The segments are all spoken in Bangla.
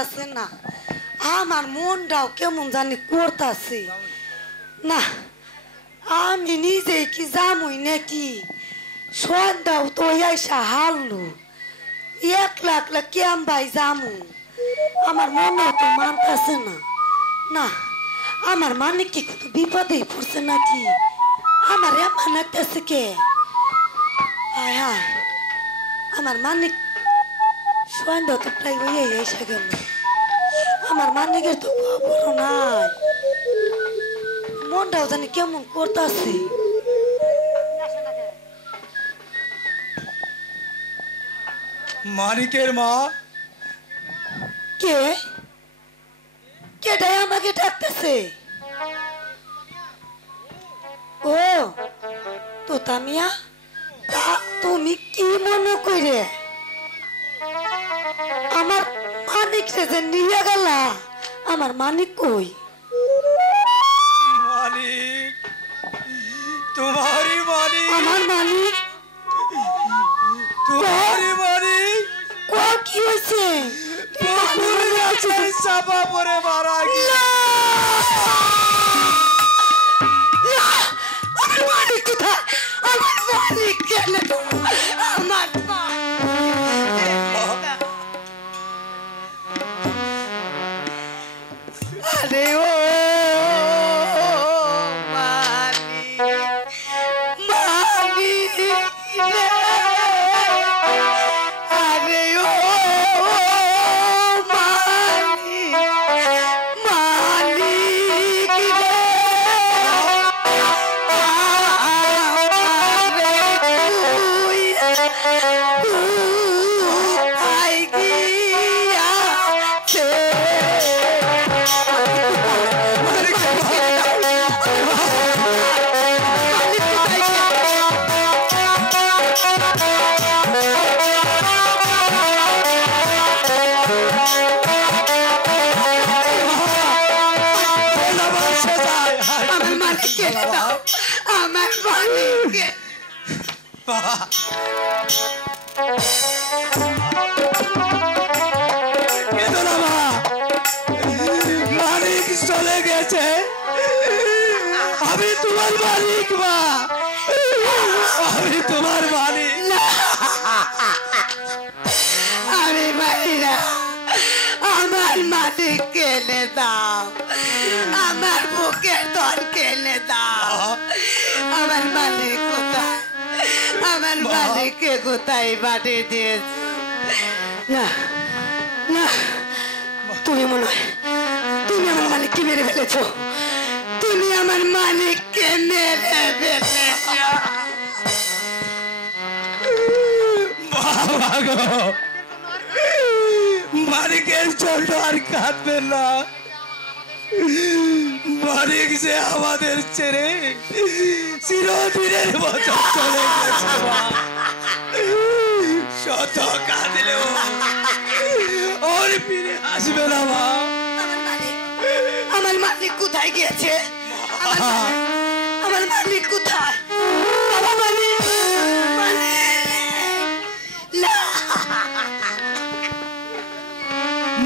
আছে না আমার মনটাও কেমন জানি করতাছে না আমি নিজে কি জামুই নাকি সন্ধ্যাও তো আইসা হারলু একলা একলা কেম ভাই জামু আমার মনে তো মানতাছে না না আমার মানে কি কোনো বিপদে পড়ছে নাকি আমার এমন লাগতেছে কে হায় হায় আমার মানে সন্ধ্যা তো প্রায় হয়ে এসে গেল আমার মানিকের তো খবরও নাই মনটাও জানি কেমন করতেছে মানিকের মা কে কেটাই আমাকে ডাকতেছে ও তো তামিয়া তুমি কি মনে করে আমার মানিক যে নিয়ে গেলা আমার মানিক কই মানিক তোমারই মানিক আমার মানিক তোমারই মানিক কি হয়েছে চাপা পরে মারা আমার মানিক কোথায় আমার মানিক গেলে আমার আরে ও মানিক চলে গেছে আমি তোমার মালিক মা আমি তোমার মালিক আরে ভাইরা আমার মালিক কেনে দাও আমার বুকের ধন কেনে দাও আমার মালিক কোথায় আমার মালিককে কোথায় পাঠিয়ে দিয়েছে না না তুমি মনে হয় তুমি আমার মালিককে মেরে ফেলেছো তুমি আমার মালিককে মেরে ফেলেছো মালিকের জন্য আর কাঁদবে না মালিক যে আমাদের ছেড়ে চিরদিনের মতো চলে গেছে শত কাঁদলেও ওর ফিরে আসবে না মা আমার মালিক কোথায় গিয়েছে আমার মালিক কোথায় আমার মালিক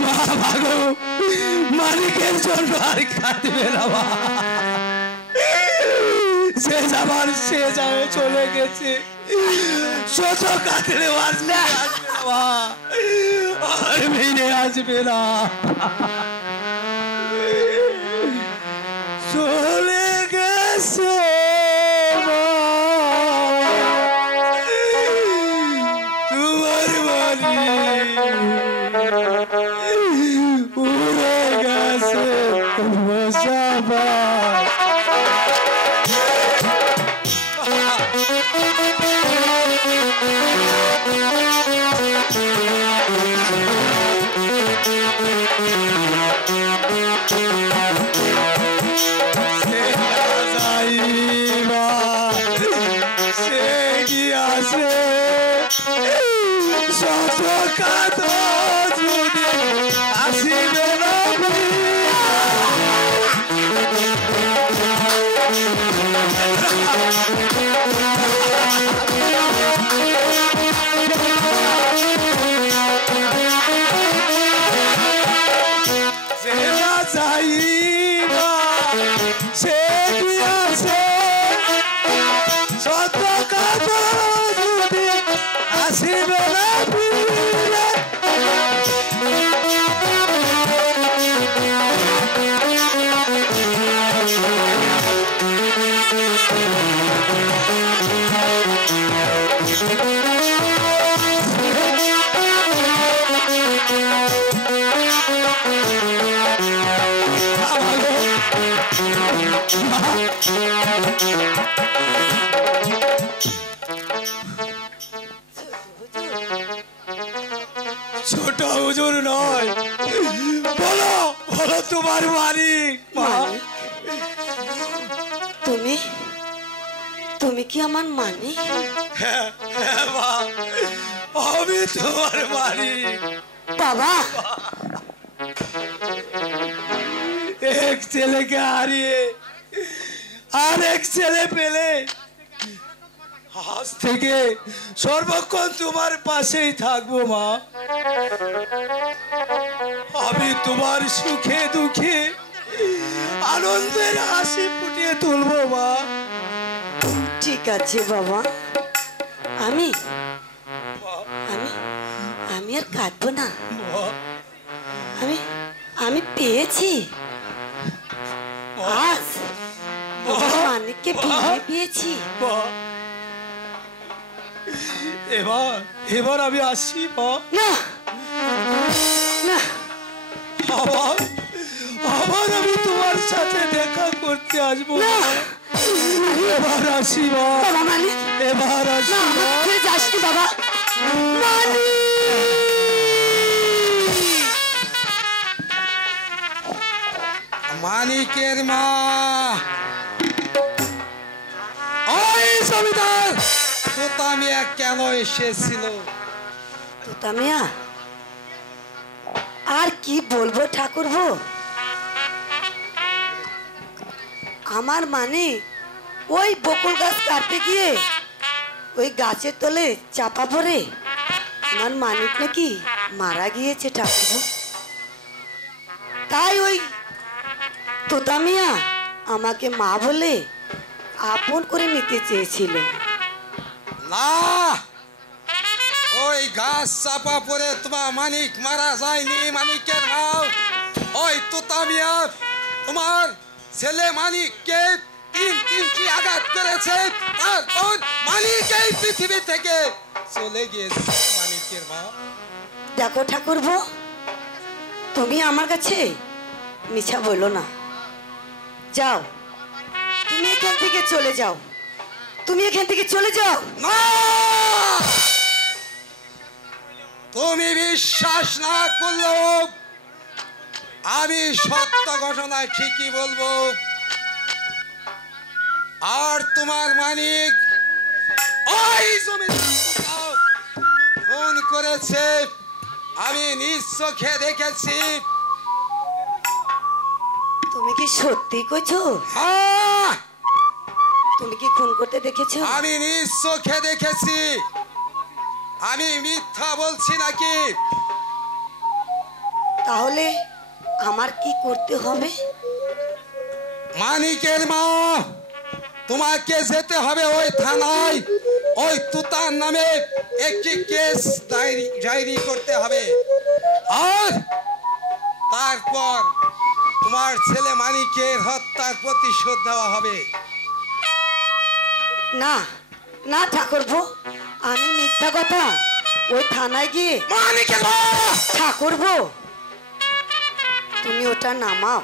মা ভাগো মালিকের জন্য আর কাঁদবে না মা সে যাবার সে যাবে চলে গেছে শত কাঁদলেও আসবে আর ফিরে আসবে না চলে গেছে তোমার বাড়ি উড়ে গেছে আসিবে না চাইবা সে কি আছে শত কাতর যদি আসিবে না ফিরে ছোট হুজুর নয় বলো বলো তোমার মালিক মা তুমি তুমি কি আমার মালিক? হ্যাঁ হ্যাঁ মা আমি তোমার মালিক বাবা এক ছেলেকে হারিয়ে আর এক ছেলে পেলে আজ থেকে সর্বক্ষণ তোমার পাশেই থাকবো মা আমি তোমার সুখে দুঃখে আনন্দের হাসি ফুটিয়ে তুলবো মা ঠিক আছে বাবা আমি আমি আমি আর কাঁদবো না আমি আমি পেয়েছি আজ আমার মানিককে ফিরে পেয়েছি এবার এবার আমি আসি মা না না আবার আবার আমি তোমার সাথে দেখা করতে আসবো না এবার আসি মা বাবা মানিক এবার না আসি মা আমাকে ছেড়ে যাসনি বাবা মানিক মানিকের মা ওই জমিদার তোতামিয়া কেন এসেছিল তোতামিয়া আর কি বলবো ঠাকুরপো আমার মানে ওই বকুল গাছ কাটতে গিয়ে ওই গাছের তলে চাপা পড়ে আমার মানিক নাকি মারা গিয়েছে ঠাকুরপো তাই ওই তোতামিয়া আমাকে মা বলে আপন করে নিতে চেয়েছিল না ওই গাছ চাপা পড়ে তোমার মানিক মারা যায়নি মানিকের মা ওই তোতামিয়া তোমার ছেলে মানিককে তিনটি আঘাত করেছে তারপর মানিক এই পৃথিবী থেকে চলে গিয়েছে মানিকের মা দেখো ঠাকুরপো তুমি আমার কাছে মিছা বলো না যাও তুমি এখান থেকে চলে যাও তুমি এখান থেকে চলে যাও না তুমি বিশ্বাস না করলেও আমি সত্য ঘটনা ঠিকই বলবো আর তোমার মানিক ওই জমিদার ফোন করেছে আমি নিজ চোখে দেখেছি তুমি কি সত্যি কইছো হ্যাঁ তুমি কি খুন করতে দেখেছো আমি নিজ চোখে দেখেছি আমি মিথ্যা বলছি নাকি তাহলে আমার কি করতে হবে মানিকের মা তোমাকে যেতে হবে ওই থানায় ওই তুতার নামে একটি কেস ডায়েরি করতে হবে আর তারপর তোমার ছেলে মানিকের হত্যার প্রতিশোধ দেওয়া হবে না না ঠাকুরপো আমি মিথ্যা কথা ওই থানায় গিয়ে মানিকের মা ঠাকুরপো তুমি ওটা নামাও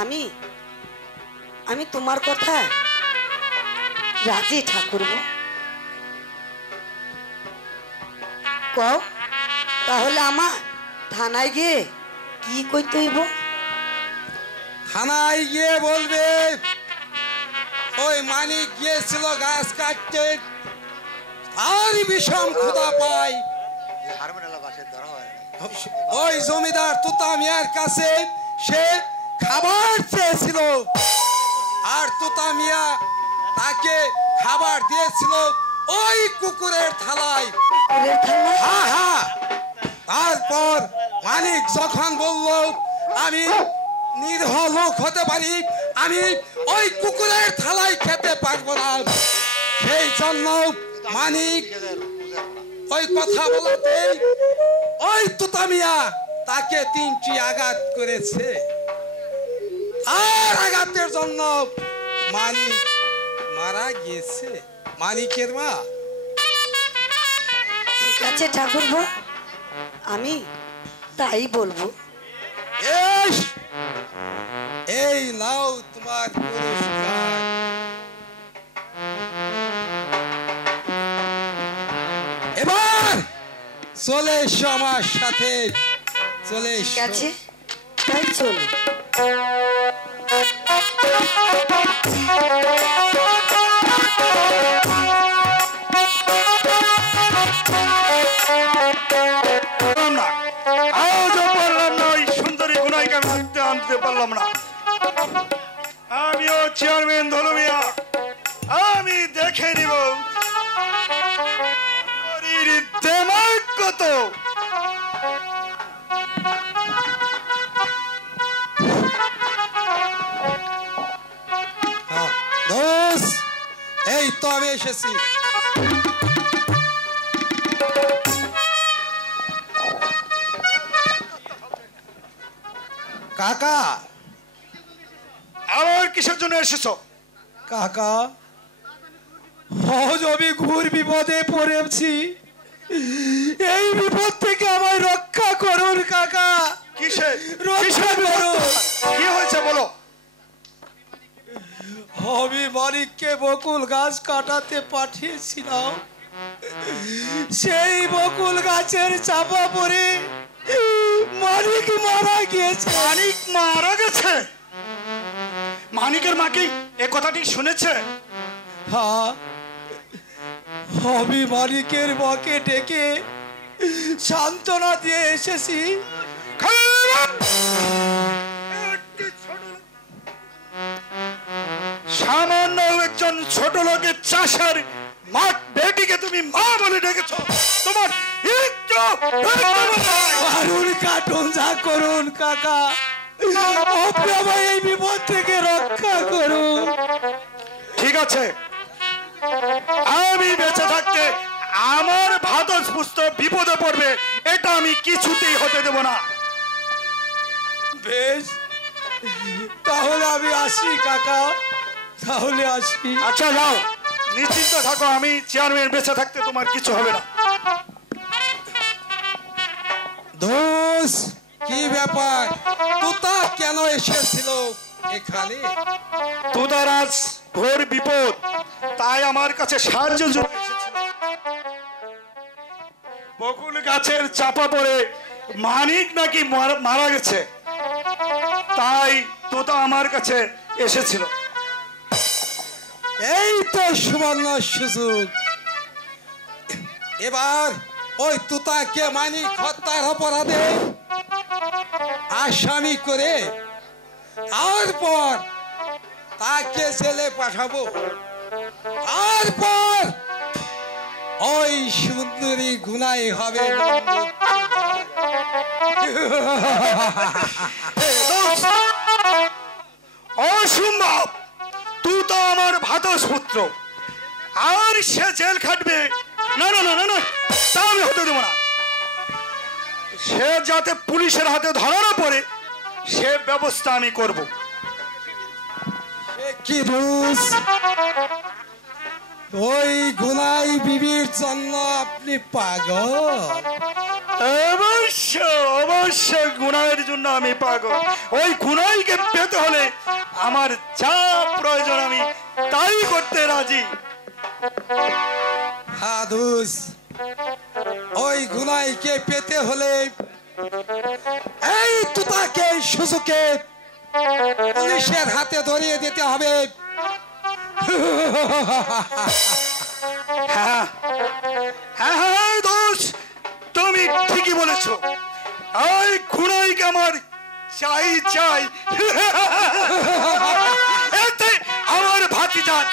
আমি আমি তোমার কথা রাজি ঠাকুরপো কও তাহলে আমার থানায় গিয়ে কি কইতে হইব থানায় গিয়ে বলবে ওই মানিক গিয়েছিল গাছ কাটতে আর বিষম ক্ষুধা পায় ওই জমিদার তুতামিয়ার কাছে সে খাবার চেয়েছিল আর তুতামিয়া তাকে খাবার দিয়েছিল ওই কুকুরের থালায় কুকুরের থালা হ্যাঁ হ্যাঁ তারপর মালিক যখন বলল আমি নিরহ লোক হতে পারি, আমি ওই কুকুরের থালায় খেতে পারবো না। সেই জন্য মানিক ওই কথা বলাতে ওই তুতা মিয়া তাকে 3টি আঘাত করেছে, আর আঘাতের জন্য মানিক মারা গিয়েছে। মানিকের মা। ঠিক আছে ঠাকুরপো, আমি তাই বলবো। এই নাও তোমার পুরস্কার। এবার চলে এসো আমার সাথে, চলে এসো। ঠিক আছে, তাই চলো। আমিও চেয়ারম্যান ধলমিয়া, আমি দেখে নিব দেমাগ কত। এই তো আমি এসেছি। কাকা, আবার কিসের জন্য এসেছো? কাকা, আজ আমি ঘোর বিপদে পড়েছি, এই বিপদ থেকে আমায় রক্ষা করুন কাকা। রক্ষা করুন। কি হয়েছে বলো? আমি মানিককে বকুল গাছ কাটাতে পাঠিয়েছিলাম, সেই বকুল গাছের চাপা পড়ে মানিক মারা গিয়েছে। মানিক মারা গেছে? মানিকের মাকে এ কথাটি শুনেছে? হ্যাঁ, আমি মানিকের মাকে ডেকে সান্ত্বনা দিয়ে এসেছি। সামান্য একজন ছোট লোকের চাষার মাঠ বেটিকে তুমি মা বলে ডেকেছো? তোমার কাটুন যা করুন কাকা, এই বিপদ থেকে রক্ষা করুন। ঠিক আছে, আমি বেঁচে থাকতে আমার ভাদস পুস্তক বিপদে পড়বে এটা আমি কিছুতেই হতে দেব না। বেশ, তাহলে আমি আসি কাকা, তাহলে আসি। আচ্ছা যাও, নিশ্চিন্ত থাকো, আমি চেয়ারম্যান বেঁচে থাকতে তোমার কিছু হবে না। দোষ, কি ব্যাপার? তুতা কেন এসেছিল এখানে? তোদের আজ ঘোর বিপদ, তাই আমার কাছে সাহায্য জন্য এসেছিল। বকুল গাছের চাপা পড়ে মানিক নাকি মারা গেছে, তাই তোতা আমার কাছে এসেছিল। এই তো সুবর্ণ সুযোগ, এবার ওই তুতাকে মানিক হত্যার অপরাধে আসামি করে তারপর তাকে জেলে পাঠাবো, তারপর ওই সুন্দরী গুনাই হবে অসম্ভব, তুই তো আমার ভাদস পুত্র, আর সে জেল খাটবে? না না না না না, তা আমি হতে দেবো না। সে যাতে পুলিশের হাতে ধরা না পড়ে সে ব্যবস্থা আমি করব। কি দোষ? ওই গুনাই বিবির জন্য আপনি পাগল? অবশ্য অবশ্য গুনাহের জন্য আমি পাগল। ওই গুনাইকে পেতে হলে আমার যা প্রয়োজন আমি তাই করতে রাজি। হাদুস, ওই গুনাইকে পেতে হলে এই তুতাকে সুযোগে পুলিশের হাতে ধরিয়ে দিতে হবে। হ্যাঁ হ্যাঁ হ্যাঁ দোষ, তুমি ঠিকই বলেছ। ওই গুনাইকে আমার চাই চাই। এতে আমার ভাতিজার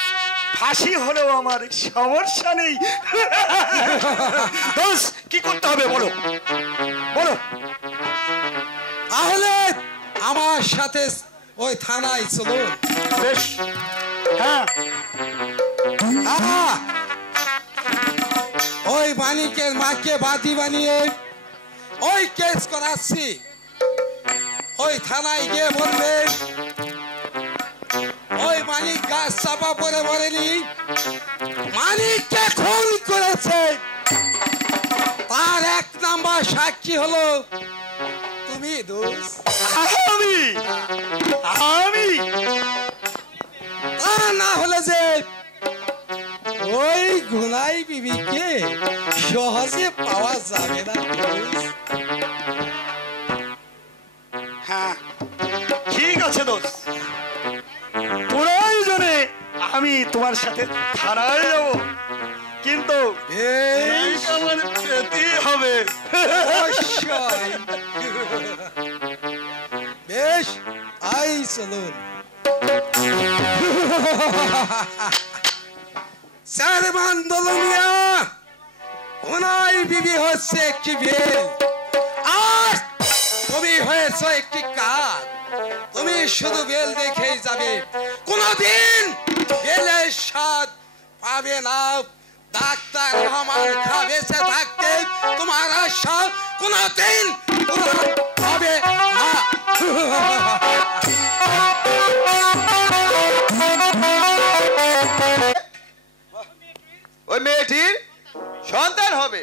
ফাঁসি হলেও আমার সমস্যা নেই। দোষ, কি করতে হবে বলো বলো। তাহলে আমার সাথে ওই থানায় চলুন। বেশ, হ্যাঁ আহা! ওই মানিকের মাকে বাদী বানিয়ে ওই কেস করাচ্ছি। ওই থানায় গিয়ে বলবেন ওই মানিক গাছ চাপা পড়ে মরেনি, মানিককে খুন করেছে। তার 1 নাম্বার সাক্ষী হলো তুমি দোস্ত। আমি আমি তা না হলে যে ওই গুনাই বিবিকে সহজে পাওয়া যাবে না দোস্ত। হ্যাঁ ঠিক আছে দোস্ত, প্রয়োজনে আমি তোমার সাথে থানায় যাব, কিন্তু বেশ, আমার যেতেই হবে। অবশ্যই। বেশ, আই চলুন। চেয়ারম্যান দলমিয়া, ওনাই বিবি হচ্ছে একটি বেল, আর তুমি হয়েছ একটি কাক। তুমি শুধু বেল দেখেই যাবে, কোনদিন বেলের স্বাদ পাবে না। ডাক্তার রহমান খাঁ বেঁচে থাকতে তোমার আশা কোনদিন পূরণ হবে না। ওই মেয়েটির সন্তান হবে।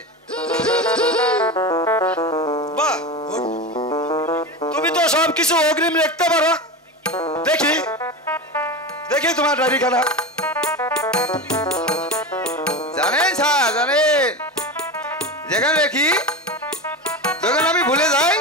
বাহ, তুমি তো সব কিছু অগ্রিম লিখতে পারো। দেখি দেখি তোমার ডায়েরি খানা। জানেন স্যার, জানেন, যেখানে রেখি যখন আমি ভুলে যাই,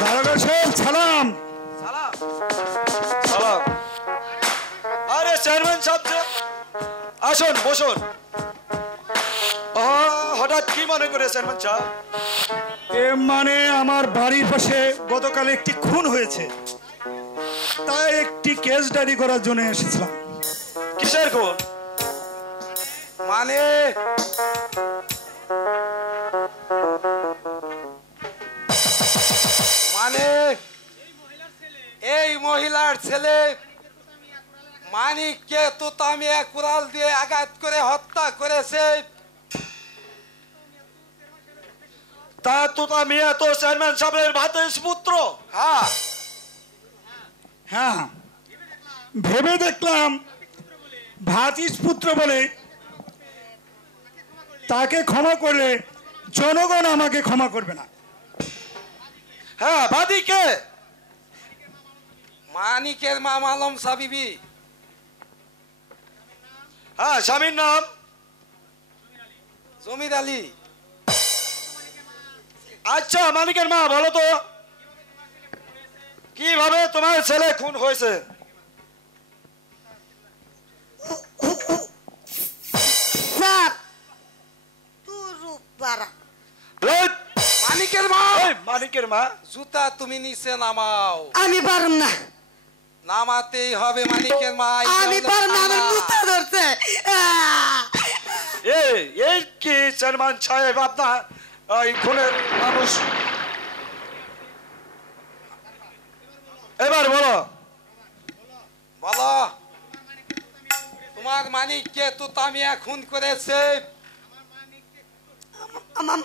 দারোগা সাহেব সালাম। সালাম। আরে চেয়ারম্যান সাহেব, আসুন বসুন। হঠাৎ কি মনে করে চেয়ারম্যান সাহেব? মানে আমার বাড়ির পাশে গতকাল একটি খুন হয়েছে, তাই একটি কেস ডায়েরি করার জন্য এসেছিলাম। কিসের খুন? মানে মানে এই মহিলার ছেলে মানিককে তোতামিয়া কুড়াল দিয়ে আঘাত করে হত্যা করেছে। তা তোতা মিয়া তো চেয়ারম্যান সাহেবের ভাতের পুত্র। হ্যাঁ, হ্যাঁ, ভেবে দেখলাম ভাতিজ পুত্র বলে তাকে ক্ষমা করলে জনগণ আমাকে ক্ষমা করবে না। হ্যাঁ, বাদী কে? মানিকের মা মালম সাবিবি। হ্যাঁ, স্বামীর নাম জমির আলী। আচ্ছা, মানিকের মা বলো তো কিভাবে তোমার ছেলে খুন হয়েছে? স্যার তোর রূপ বাড়া। মানিকের মা, মানিকের মা, জুতা তুমি নিচে নামাও। আমি পারম না, নামাতেই হবে মানিকের মা। আমি পারম না, আমার মুতা ধরছে। এই কি চেয়ারম্যান সাহেব আপনার এই খুনের মানুষ? এবার বলো। বলো, তোমার মানিককে তোতামিয়া খুন করেছে। আমার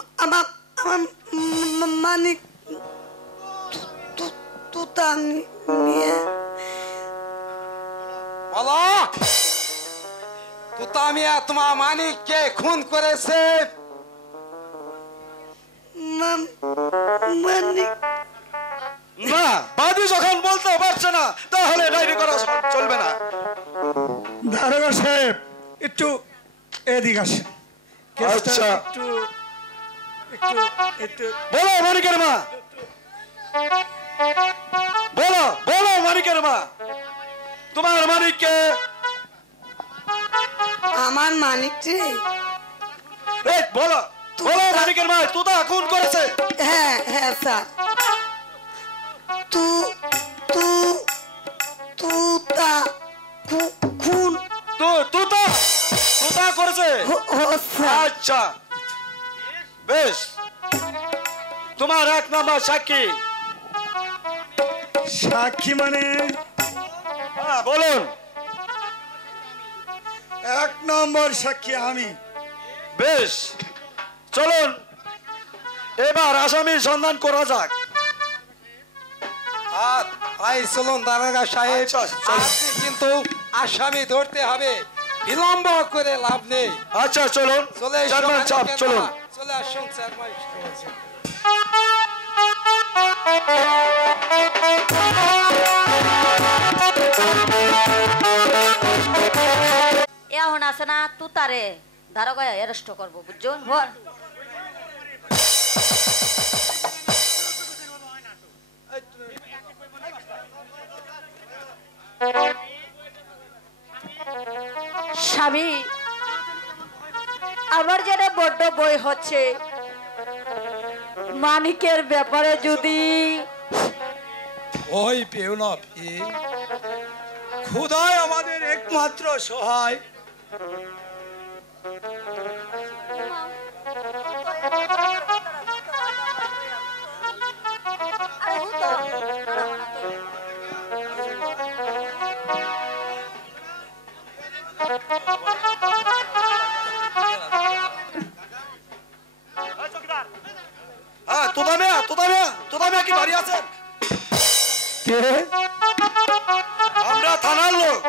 মানিক তুতা নিয়ে বলো, তোতামিয়া তোমার মানিককে খুন করেছে। মানিক না, বাদী যখন বলতে পারছে না তাহলে ডায়েরি করা চলবে না। দারোগা সাহেব একটু এদিকে আসেন। আচ্ছা, একটু বলো মানিকের মা, বলো বলো মানিকের মা, তোমার মানিককে? আমার মানিক রে, বলো বলো মানিকের মা তুতা খুন করেছে। হ্যাঁ হ্যাঁ স্যার, তু তু তুতা খুন তুতা তুতা করেছে। স্যার। আচ্ছা বেশ, তোমার এক নাম্বার সাক্ষী। সাক্ষী মানে? হ্যাঁ বলুন। এক নম্বর সাক্ষী আমি। বেশ, চলুন এবার আসামির সন্ধান করা যাক। আই চলুন দারোগা সাহেব, আচ্ছা, চলুন। আজকে কিন্তু আসামি ধরতে হবে, বিলম্ব করে লাভ নেই। আচ্ছা চলুন, চলে এসো, চেয়ারম্যান সাহেব চলুন। চলে আসুন চেয়ারম্যান। এখন আছে না তুতারে দারোগায় অ্যারেস্ট করবো, বুঝছো? বল স্বামী, আমার যেন বড্ড বই হচ্ছে মানিকের ব্যাপারে। যদি ওই পেও না পেয়ে, খুদাই আমাদের একমাত্র সহায়। হ্যাঁ তোদা মিয়া, তোদা মিয়া, তোদা মিয়া কি বাড়ি আছেন? কে? আমরা থানার লোক।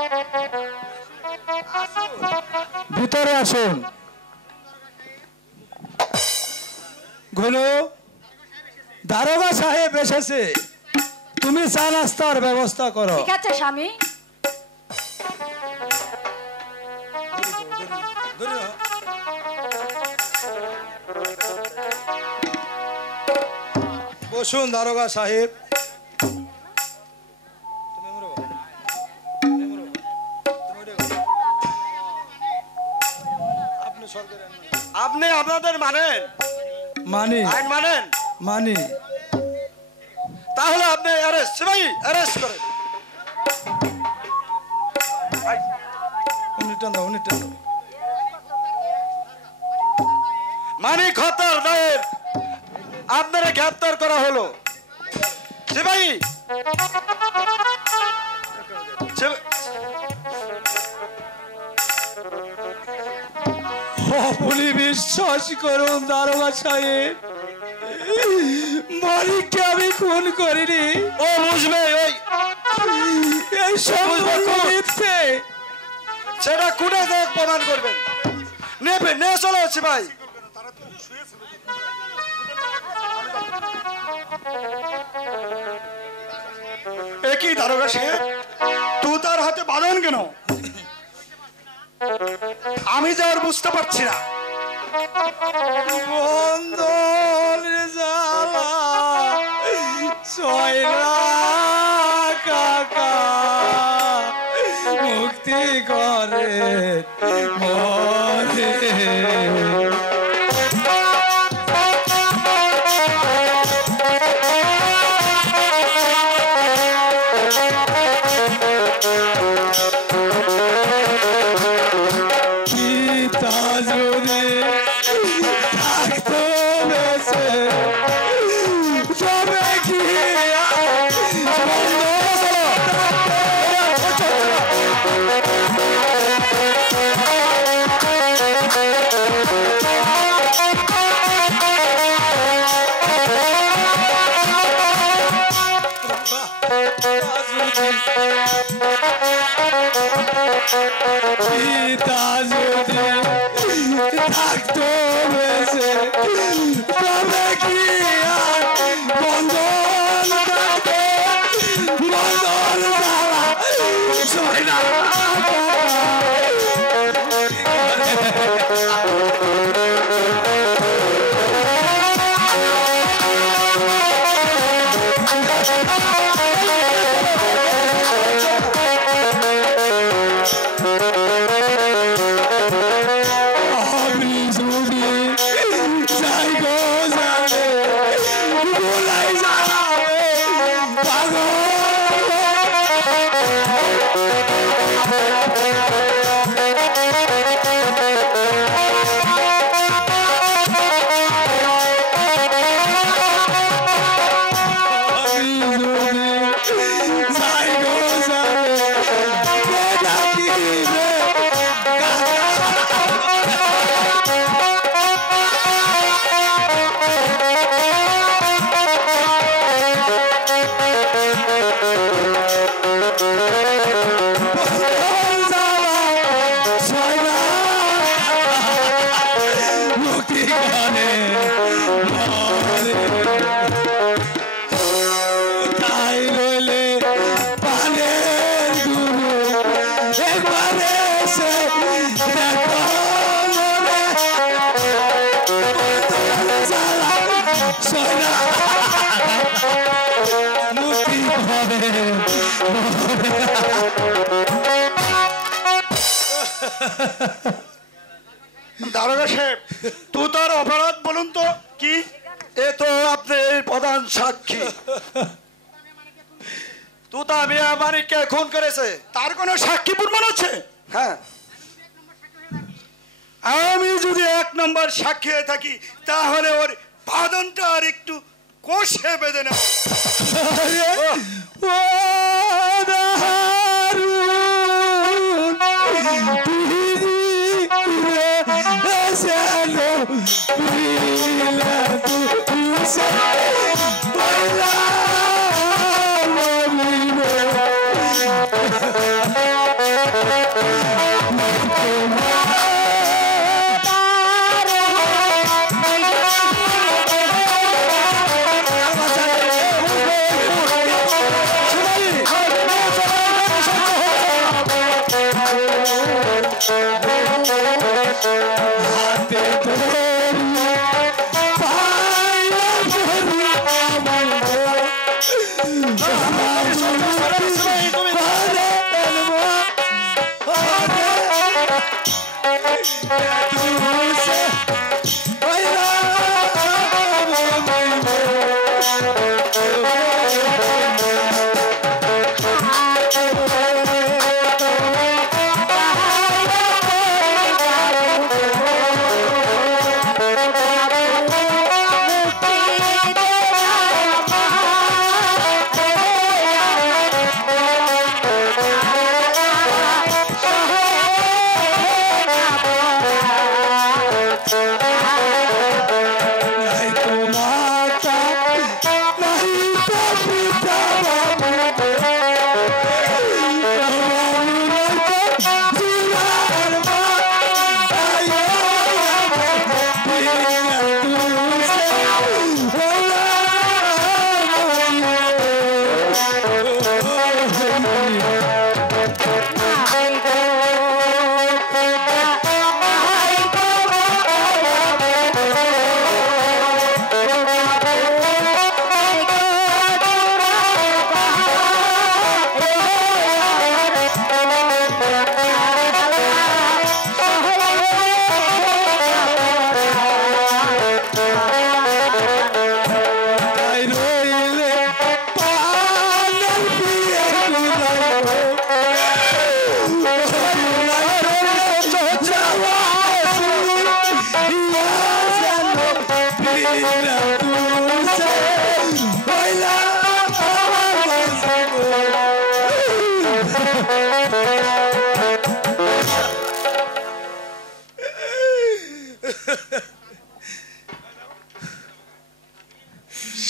ভিতরে আসুন। গুলো দারোগা সাহেব এসেছে, তুমি চা নাস্তার ব্যবস্থা করো। ঠিক আছে স্বামী। বসুন দারোগা সাহেব। আপনি আপনাদের মানেন? মানি আইন মানেন? মানি। তাহলে আপনি অ্যারেস্ট, ভাই অ্যারেস্ট করেন। মানিক হত্যার দায়ের আপনারা গ্রেপ্তার করা হলো। সিপাহী আপনি বিশ্বাস করুন দারোগা সাহেব, মালিককে আমি খুন করিনি। ও বুঝবে, ওই এই সম্পর্ক মিথ্যে। সেটা কোটে প্রমাণ করবেন। নেবে নে চলো সিপাহী। একই দারোগা সাহেব, তুই তার হাতে বাঁধন কেন? আমি যা আর বুঝতে পারছি না। বন্ধন জ্বালা সয়রা কাকা মুক্তি করে মরে। দারোগা সাহেব তুই তার অপরাধ বলুন তো কি? এ তো আপনি প্রধান সাক্ষী। তুতা মিয়া মানিককে খুন করেছে। তার কোনো সাক্ষী প্রমাণ আছে? হ্যাঁ, আমি যদি 1 নম্বর সাক্ষী হয়ে থাকি তাহলে ওর বাদনটা আর একটু কষে বেঁধে নেব।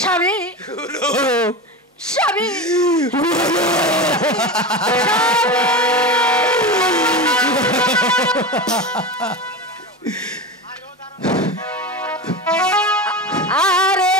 স্বামী স্বামী আরে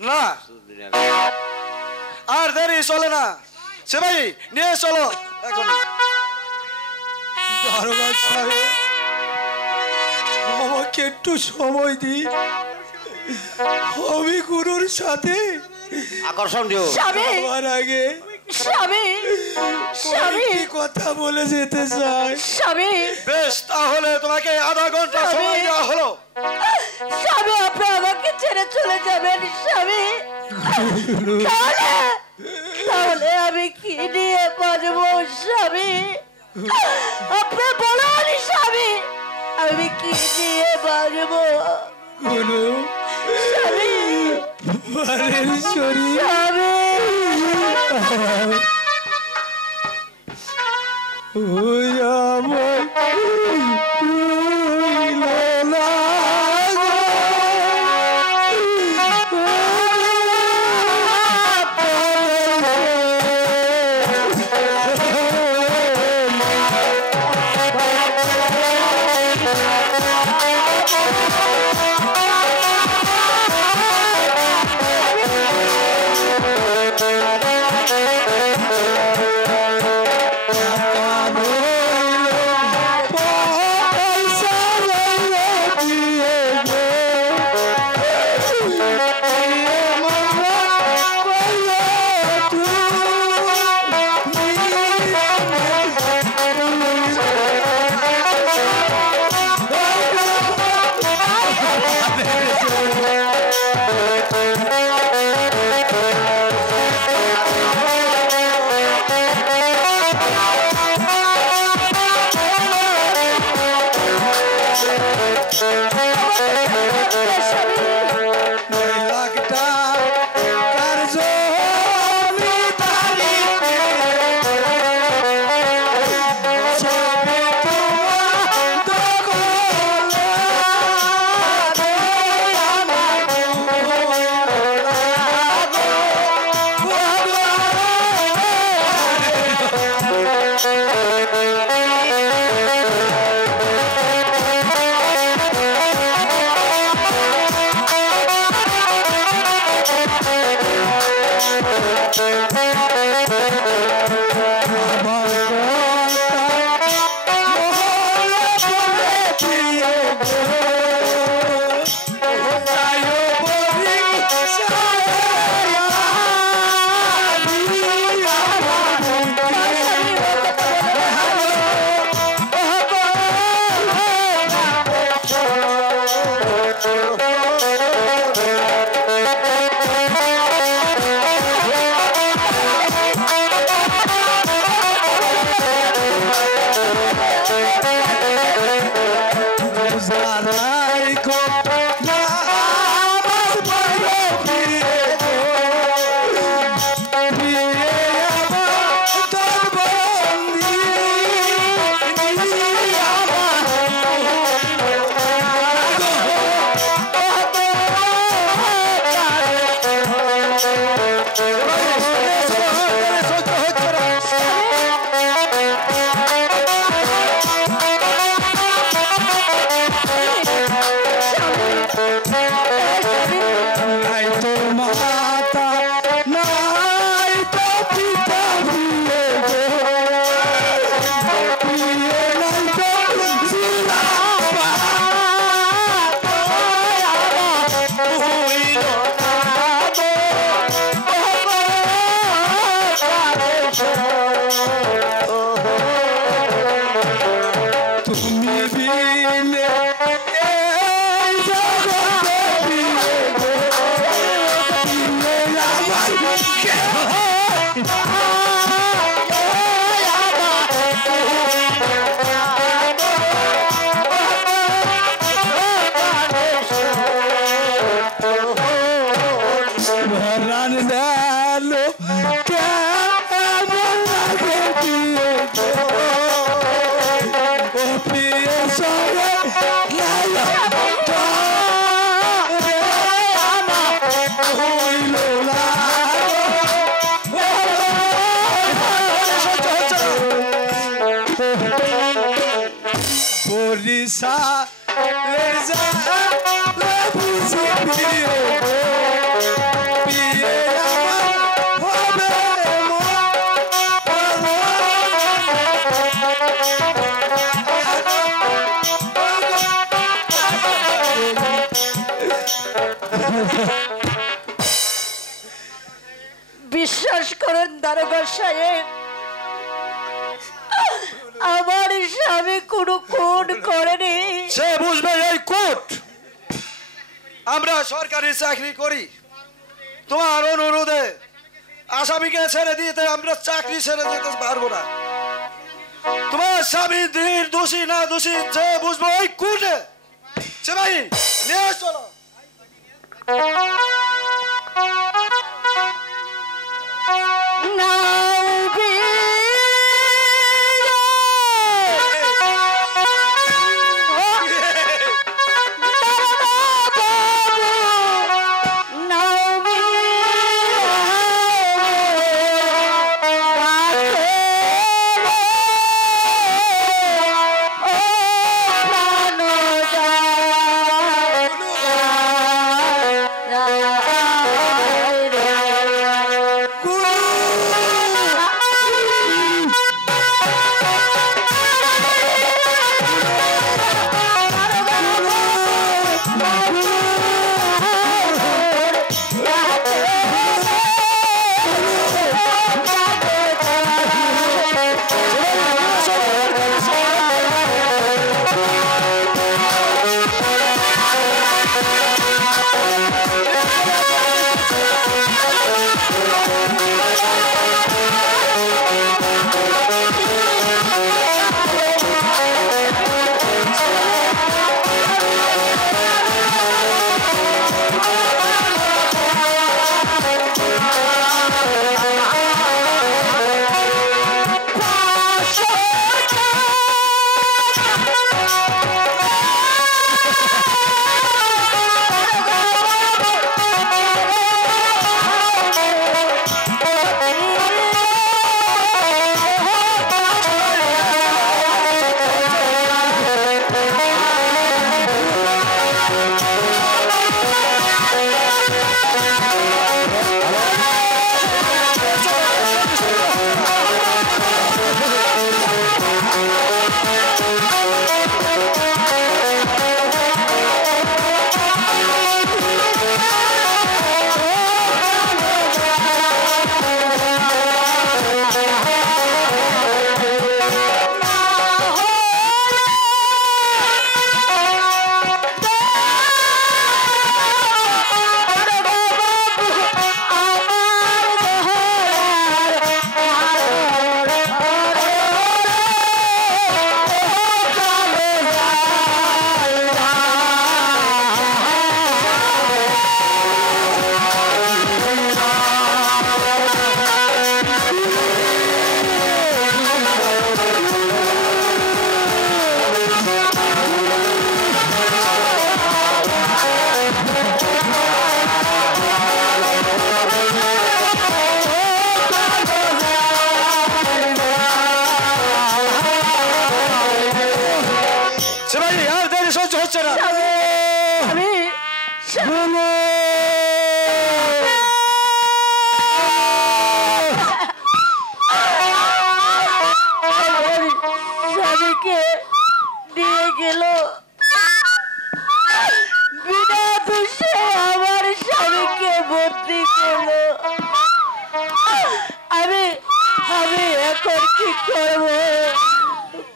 না আর দেরি চলে না সে ভাই নিয়ে চলো এখন দারোগা সাহেব আমাকে একটু সময় দিন আমি গুরুর সাথে আকর্ষণ দিও স্বামী আমার আগে স্বামী স্বামী কি কথা বলে যেতে চাই স্বামী বেশ তাহলে তোমাকে আধা ঘন্টা সময় দেওয়া হলো স্বামী আপনি আমাকে ছেড়ে চলে যাবেন স্বামী তাহলে তাহলে আমি কি নিয়ে বাঁচবো স্বামী আপনি বলুন স্বামী আমি কি নিয়ে বাঁচবো গুরু স্বামী পারের শরীর স্বামী ওই আমার মাতা বিশ্বাস করেন দারোগা সাহেব, আমার স্বামী কোনো খুন করেনি। সে বুঝবে এই কোর্ট। আমরা সরকারি চাকরি করি, তোমার অনুরোধে আসামিকে ছেড়ে দিতে আমরা চাকরি ছেড়ে দিতে পারবো না। তোমার স্বামী দোষী না দোষী যে বুঝবো ওই কোর্টে। সে ভাই নিয়ে চলো।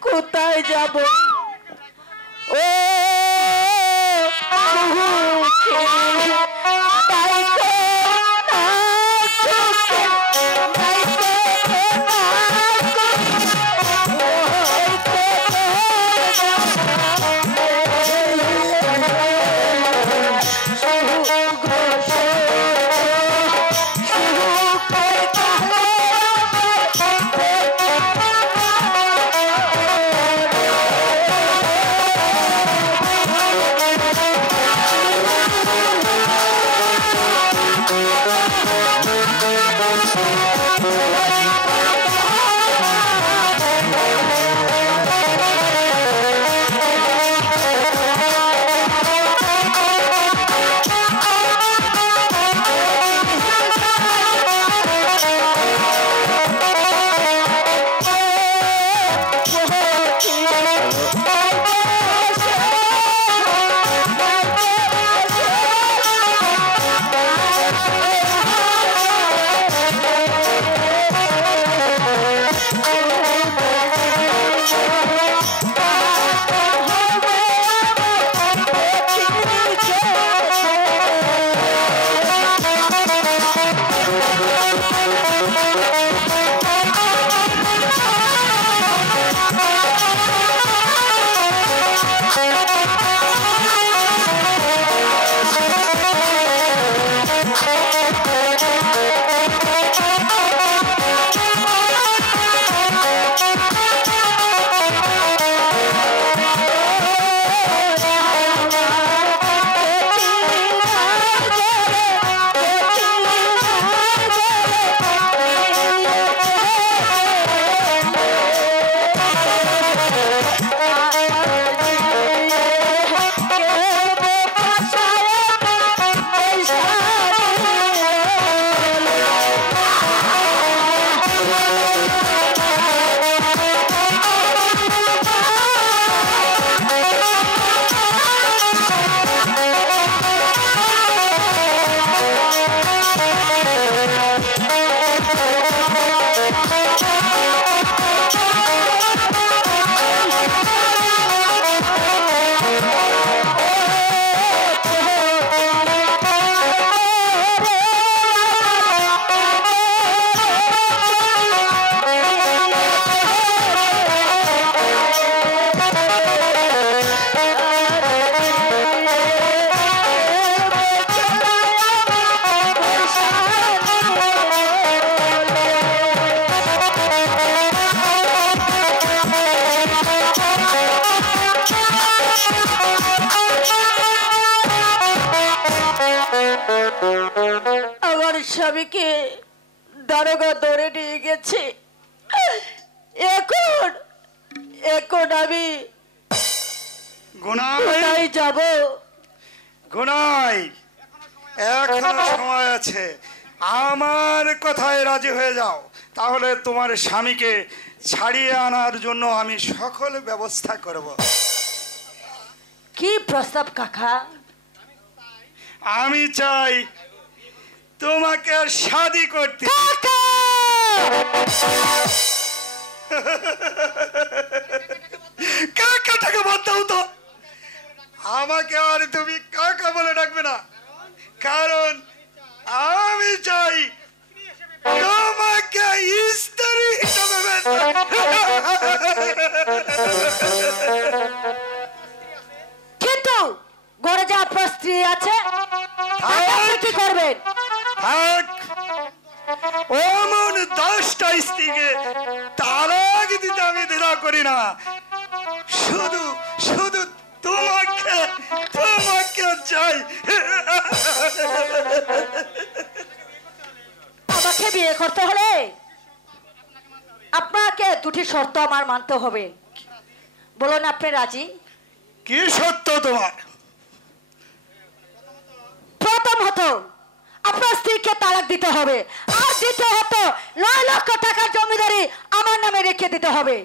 কোথায় যাব? ও তাই স্বামীকে দারোগা ধরে নিয়ে গেছে। এখন এখন আমি গুনাই যাব। গুনাই, এখনো সময় আছে, আমার কথায় রাজি হয়ে যাও, তাহলে তোমার স্বামীকে ছাড়িয়ে আনার জন্য আমি সকল ব্যবস্থা করব। কি প্রস্তাব কাকা? আমি চাই তোমাকে শাদি করতে। কাকাটাকে বাদ দাও তো, আমাকে আর তুমি কাকা বলে ডাকবে না, কারণ আমি চাই তোমাকে স্ত্রী হিসেবে। কিন্তু ঘরে যা আপনার স্ত্রী আছে কি করবেন? থাক, অমন 10টা স্ত্রীকে তালাক দিতে আমি দ্বিধা করি না, শুধু শুধু তোমাকে তোমাকে চাই। আমাকে বিয়ে করতে হলে আপনাকে দুটি শর্ত আমার মানতে হবে। বলুন আপনি রাজি? কি সত্য তোমার? প্রথমত আপনার স্ত্রীকে তালাক দিতে হবে, আর দ্বিতীয়ত 9 লক্ষ টাকার জমিদারি আমার নামে রেখে দিতে হবে।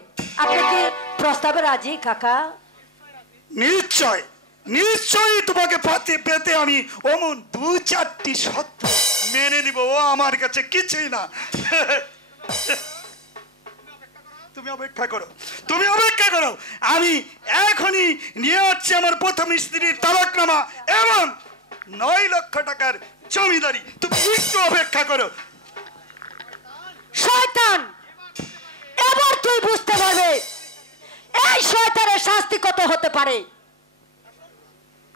আপনি কি প্রস্তাবে রাজি কাকা? নিশ্চয় নিশ্চয়ই তোমাকে পেতে আমি অমন 2-4টি সত্য মেনে নিব, ও আমার কাছে কিছুই না। তুমি অপেক্ষা করো, তুমি অপেক্ষা করো, আমি এখনই নিয়ে আসছি আমার প্রথম স্ত্রীর তালাকনামা এবং 9 লক্ষ টাকার জমিদারি। তুমি একটু অপেক্ষা করো। শয়তান, এবার তুই বুঝতে পারবে এই শয়তানের শাস্তি কত হতে পারে।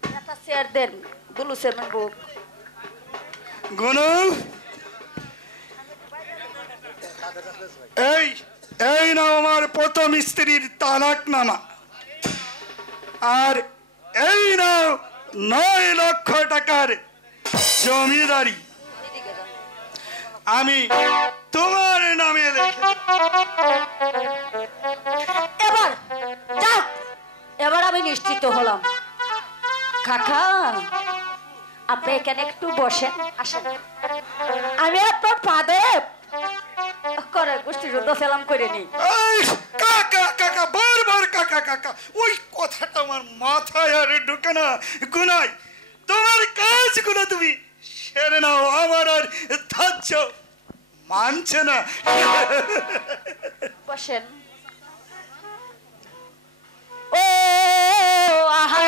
একটা শেয়ার দেন দুলু সেমেন বুক। গুনু, এই এই নাও আমার প্রথম স্ত্রীর তালাকনামা, আর এই নাও 9 লক্ষ টাকার জমিদারি আমি তোমার নামে লিখে। এবার যাক, এবার আমি নিশ্চিত হলাম। কাকা আপনি এখানে একটু বসেন, আসেন, আমি আপনার পাদে করে গোষ্ঠী যুদ্ধ সালাম করে নিই। এই, কাকা কাকা, বারবার কাকা কাকা, ওই কথাটা আমার মাথায় আর ঢুকে না। গুনাই, তোমার কাজগুলো তুমি সেরে নাও, আমার আর ধৈর্য মানছে না। বসেন। ও আহা